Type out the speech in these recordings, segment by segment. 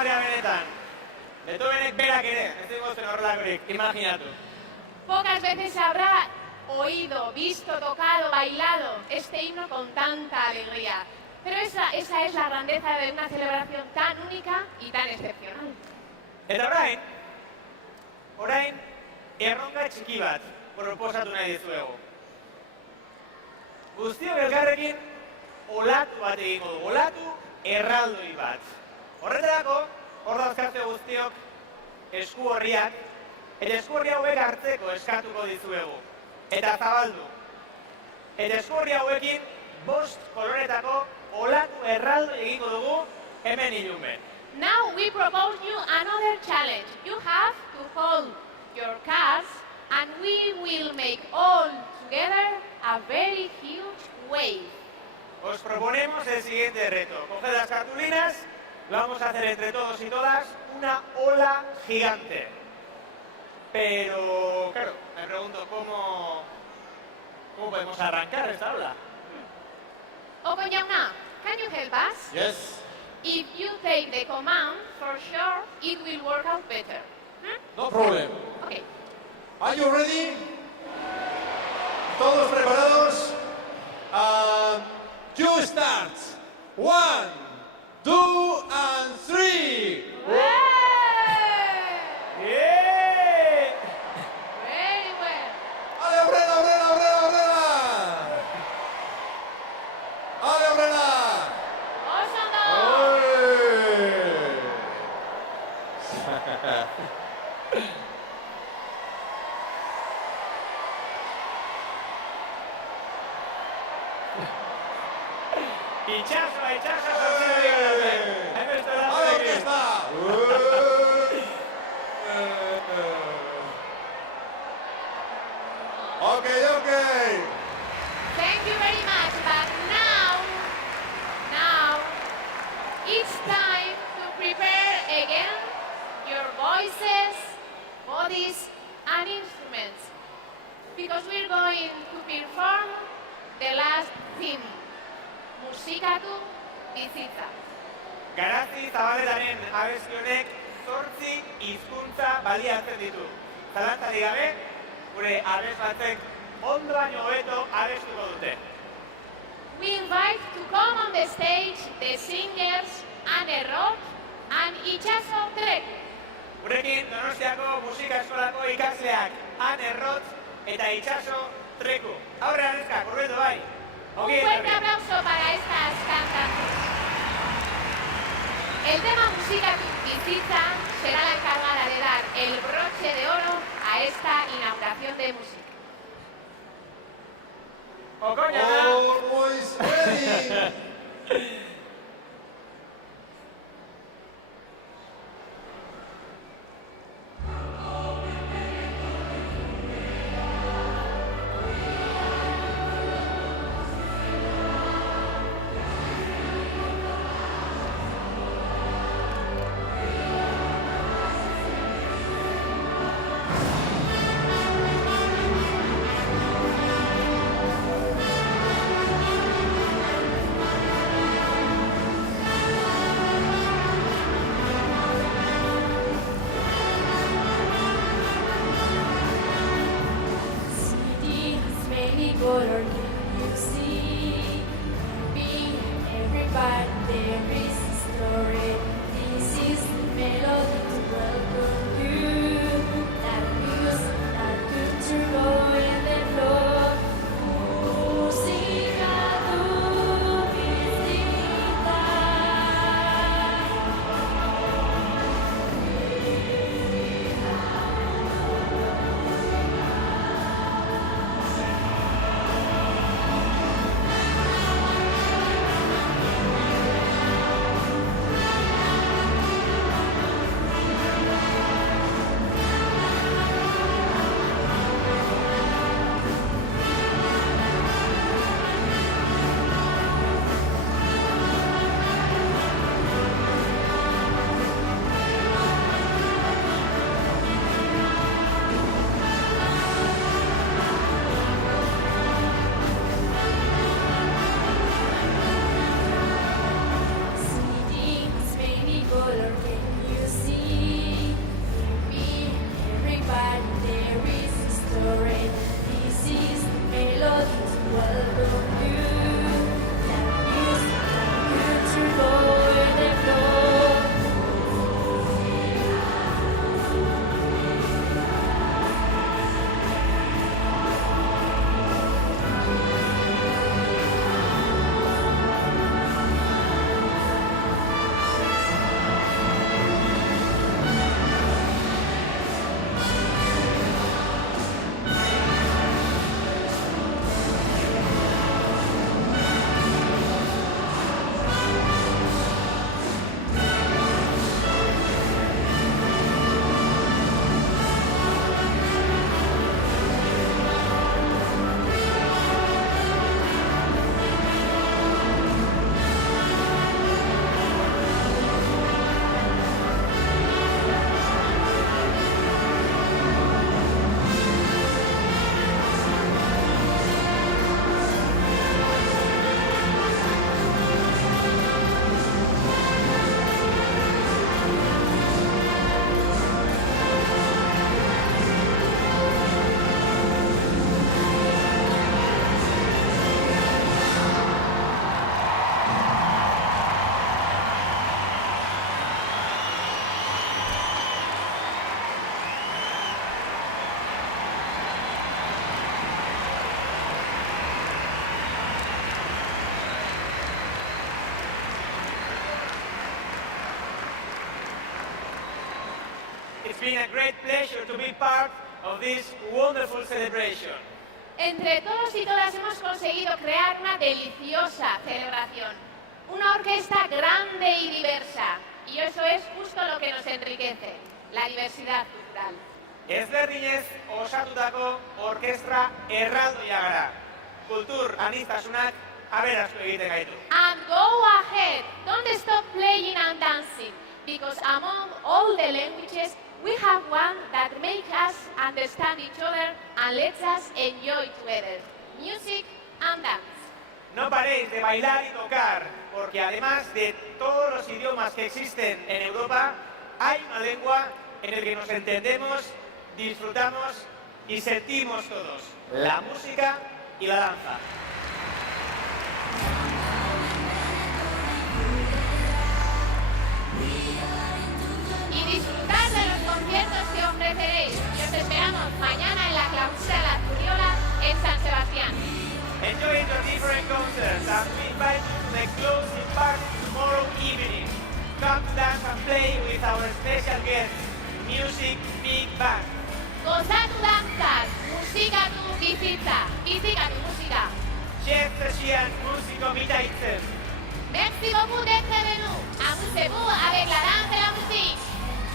harrigarria benetan. Beethovenek berak ere, ez dugu zen horrelakorik, imaginatu. Pocas veces habrá oído, visto, tocado, bailado este himno con tanta alegría. Pero esa es la grandeza de una celebración tan única y tan excepcional. Eta orain, erronka txiki bat proposatu nahi dizuegu. Guztiok elkarrekin olatu bat egingo du, olatu erraldoi bat. Horretarako, hor dauzkazte guztiok esku horriak, eta esku horri hauek hartzeko eskatuko dizuegu. Eta zabaldu. Eta esku horri hauekin 5 koloretako olatu erraldoi egingo dugu hemen ilumen. Now we propose you another challenge. You have to hold your cards and we will make all together a very huge wave. Os proponemos el siguiente reto. Coged las cartulinas, vamos a hacer entre todos y todas una ola gigante. Pero, claro, me pregunto cómo podemos arrancar esta ola. Okoyauna, can you help us? Yes. If you take the command, for sure it will work out better. No problem. Okay. Are you ready? ¿Todos preparados? You start. 1, 2, and 3. ¡Bien! Very well. ¡Ale, Brena, Brena, Brena, Brena! ¡Ale, Brena! Awesome. Itxaso, sortzera digaratzen. Hemen ez da ¡Ale, orquesta! Okay. Thank you very much. But now, it's time to prepare again your voices, bodies, and instruments. Because we're going to perform the last theme. Musikatu bizitza. Garazi Zabaletaren abesti honek 8 hizkuntza baliatzen ditu. Zalantzarik gabe, gure abes batzek ondo baino hobeto abestuko dute. We invite to come on the stage the singers Anne Roth and Itxaso Treku. Gurekin Donostiako musika eskolako ikasleak Anne Roth eta Itxaso Treku. Aurre arrezka, kurbeto bai. Un fuerte aplauso para estas cantantes. El tema Musikatu bizitza será la encargada de dar el broche de oro a esta inauguración de música. Okoñana! Always ready. it's been a great pleasure to be part of this wonderful celebration. Entre todos y todas hemos conseguido crear una deliciosa celebración. Una orquesta grande y diversa. Y eso es justo lo que nos enriquece, la diversidad cultural. Ezberdinez osatutako orkestra erraldoia gara. Kultur aniztasunak aberastu egiten gaitu. And go ahead, don't stop playing and dancing, because among all the languages, we have one that makes us understand each other and lets us enjoy together, music and dance. No paréis de bailar y tocar, porque además de todos los idiomas que existen en Europa, hay una lengua en la que nos entendemos, disfrutamos y sentimos todos, la música y la danza. Y disfrutar de los conciertos que ofreceréis. Y os esperamos mañana en la clausura de la Zuriola en San Sebastián. Enjoy your different concerts and we invite you to the closing party tomorrow evening. Come to dance and play with our special guest, Music Big Band. Gozatu dantzaz, musikatu bizitza, bizikatu musika. Chef Sesian Músico Mitaitzen. Merci beaucoup d'être venu. Amusez-vous avec la danse et la musique.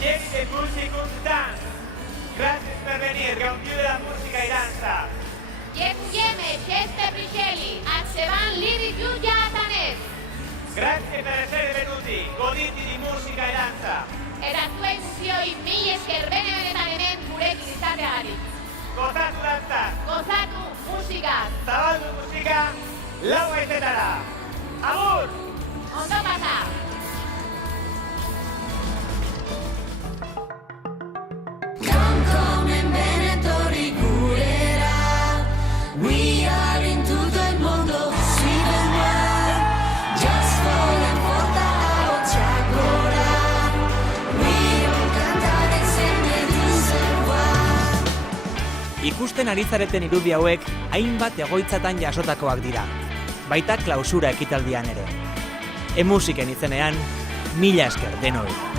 Chef de Música Dance. Gracias por venir, gaudiu de la música y danza. Dziękujemy, Chester Bricelli, Atsevan Liri Giulia Atanez. Grazie per essere venuti, goditi di musica e danza. Eta zuei guztioi mila esker bene-benetan hemen gurekin izateagatik. Gozatu dantzaz, Gozatu musikaz. zabaldu musika, lau haizetara. Agur! Ondo pasa. Come Venetori curerà. We are in tutto il mondo, sweet and wild. Just falling for the out agora. We don't cantare sempre tu serva. Ikusten ari zareten irudi hauek hainbat egoitzatan jasotakoak dira, baita klausura ekitaldian ere. Emusiken izenean, mila esker denoi.